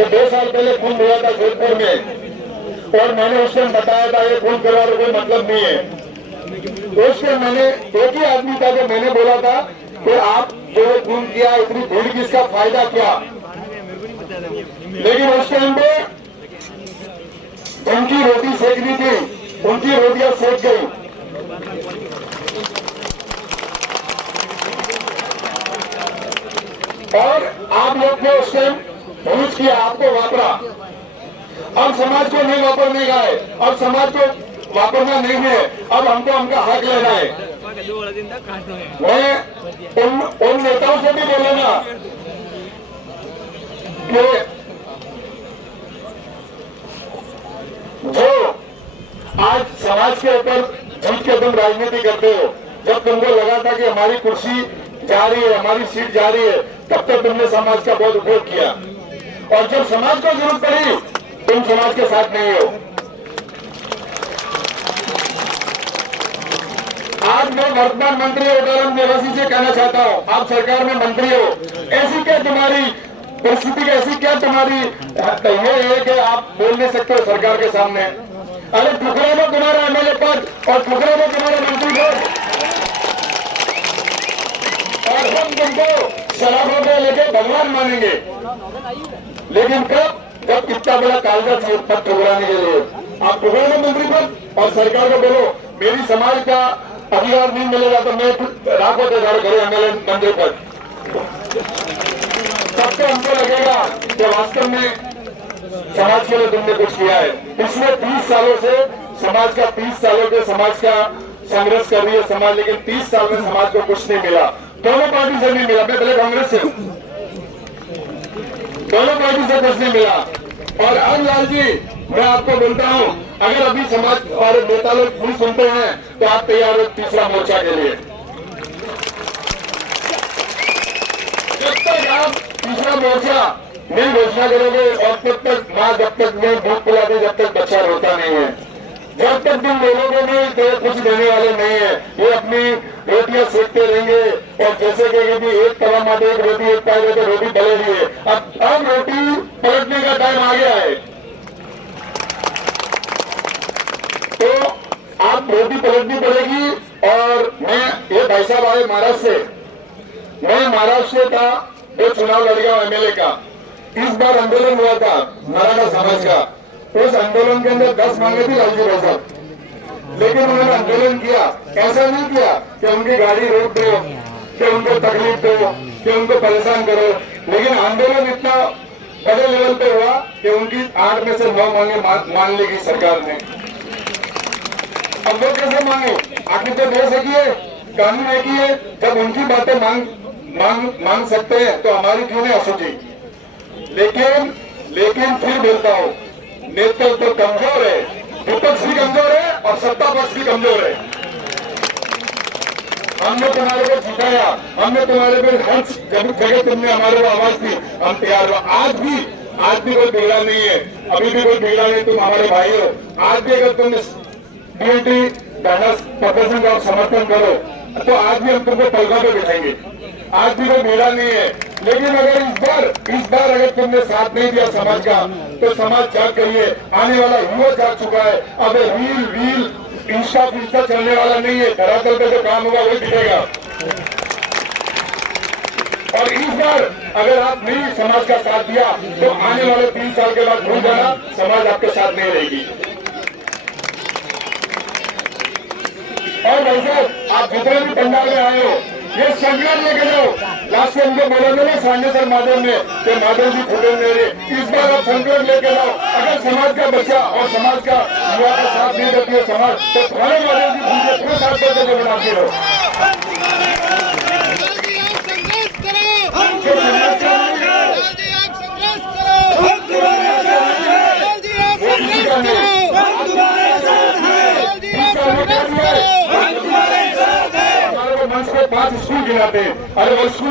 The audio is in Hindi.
तो 2 साल पहले खून हुआ था जोधपुर में, और मैंने उस टाइम बताया था ये खून करवाने कोई मतलब नहीं है। तो उस टाइम मैंने एक ही आदमी था जो मैंने बोला था कि आप जो खून किया इतनी भीड़ की, इसका फायदा क्या। लेकिन उस टाइम पे जिनकी रोटी सेकनी थी उनकी रोटियां सेक गई। और आप लोग ने उस टाइम यूज किया, आपको वापरा। अब समाज को नहीं वापरने का है, अब समाज को वापरना नहीं है, अब हमको उनका हक लेना है। मैं उन नेताओं से भी बोले ना कि जो आज समाज के ऊपर झूठ के तुम राजनीति करते हो, जब तुमको लगा था कि हमारी कुर्सी जा रही है, हमारी सीट जा रही है, तब तक तुमने समाज का बहुत उपयोग किया, और जब समाज को जरूरत पड़ी तुम समाज के साथ नहीं हो। आज मैं वर्तमान मंत्री उदाहरण निवासी से कहना चाहता हूं, आप सरकार में मंत्री हो, ऐसी क्या तुम्हारी परिस्थिति, ऐसी क्या तुम्हारी ये है कि आप बोल नहीं सकते हो सरकार के सामने। अरे ठुकरा में तुम्हारा एमएलए पद और ठुकरा में तुम्हारा मंत्री पद, और हम तुमको शराबों में लेके भगवान मानेंगे। लेकिन कब, जब कितना बड़ा कागज चाहिए पद ठुकराने के लिए। आप ठुकरा में मंत्री पद और सरकार को बोलो मेरी समाज का अधिकार नहीं मिलेगा तो मैं राखो तैयार करूं एमएलए मंत्री पद। तब तो हमको लगेगा कि वास्तव में समाज के लिए तुमने कुछ किया है। पिछले 30 सालों से समाज का 30 सालों के समाज का संघर्ष कर रही है समाज, लेकिन 30 साल में समाज को कुछ नहीं मिला। दोनों पार्टी से नहीं मिला, मैं पहले कांग्रेस से हूं, दोनों पार्टी से कुछ नहीं मिला। और रामलाल जी मैं आपको बोलता हूं, अगर अभी समाज और नेता लोग नहीं सुनते हैं तो आप तैयार हो तीसरा मोर्चा के लिए। जब तक आप तीसरा मोर्चा नहीं घोषणा करोगे और तब तक माँ जब तक नहीं दूध पिलाती जब तक बच्चा रोता नहीं है, जब तक तुम बोलोगे नहीं तो कुछ देने वाले नहीं है। ये अपनी रोटियां सेकते रहेंगे और जैसे कि एक तवा माते एक रोटी एक पाएगा तो रोटी पलट रही है। अब रोटी पलटने का टाइम आ गया है, तो आप रोटी पलटनी पड़ेगी। और मैं ये भाई साहब आए महाराष्ट्र से, मैं महाराष्ट्र का जो चुनाव लड़ गया एमएलए का, इस बार आंदोलन हुआ था मराठा समाज का, उस आंदोलन के अंदर 10 मांगे थी लालजी भाई साहब, लेकिन उन्होंने आंदोलन किया। ऐसा नहीं किया कि उनकी गाड़ी रोक दो, कि उनको तकलीफ दो, कि उनको परेशान करो, लेकिन आंदोलन इतना बड़े लेवल पे हुआ कि उनकी 8 में से 9 मांगे मान ली गई सरकार ने। अब वो कैसे मांगे, आखिर तो दे सकिए, कानून है कि जब उनकी बातें मांग सकते हैं तो हमारी क्यों नहीं असुझी। लेकिन फिर बोलता हूं, नेतृत्व तो कमजोर है, विपक्ष भी कमजोर है और सत्ता पक्ष भी कमजोर है। हमने तुम्हारे को जिताया, हमने तुम्हारे पे हर जगह तुमने हमारे को आवाज दी, हम तैयार हो। आज भी कोई बिगड़ा नहीं है, अभी भी कोई बिगड़ा नहीं, तुम हमारे भाई हो। आज भी अगर तुम डीएनटी प्रदर्शन का समर्थन करो तो आज भी हम तुमको पलकों पे बिठाएंगे, आज भी कोई बिगड़ा नहीं है। लेकिन अगर इस बार अगर तुमने साथ नहीं दिया समाज का, तो समाज जाग गई है, आने वाला युवा जाग चुका है। अब रील इंस्टा चलने वाला नहीं है, धरातल पे जो काम होगा वही दिखेगा। और इस बार अगर आप नहीं समाज का साथ दिया तो आने वाले 3 साल के बाद भूल जाना, समाज आपके साथ नहीं रहेगी। और भाई साहब आप जितने भी पंडाल में आए हो, ये संकल्प लेके जाओ। लास्ट में उनको बोलोगे ना सांडेसर माधव में कि माधव जी फोटो मेरे, इस बार आप संकल्प लेके जाओ। अगर समाज का बच्चा और समाज का युवा का साथ नहीं देती है समाज, तो तुम्हारे माधव जी पूछे क्यों साथ देते जो बनाते हो। मंच पे 5 स्कूल गिनाते हैं, अरे वो स्कूल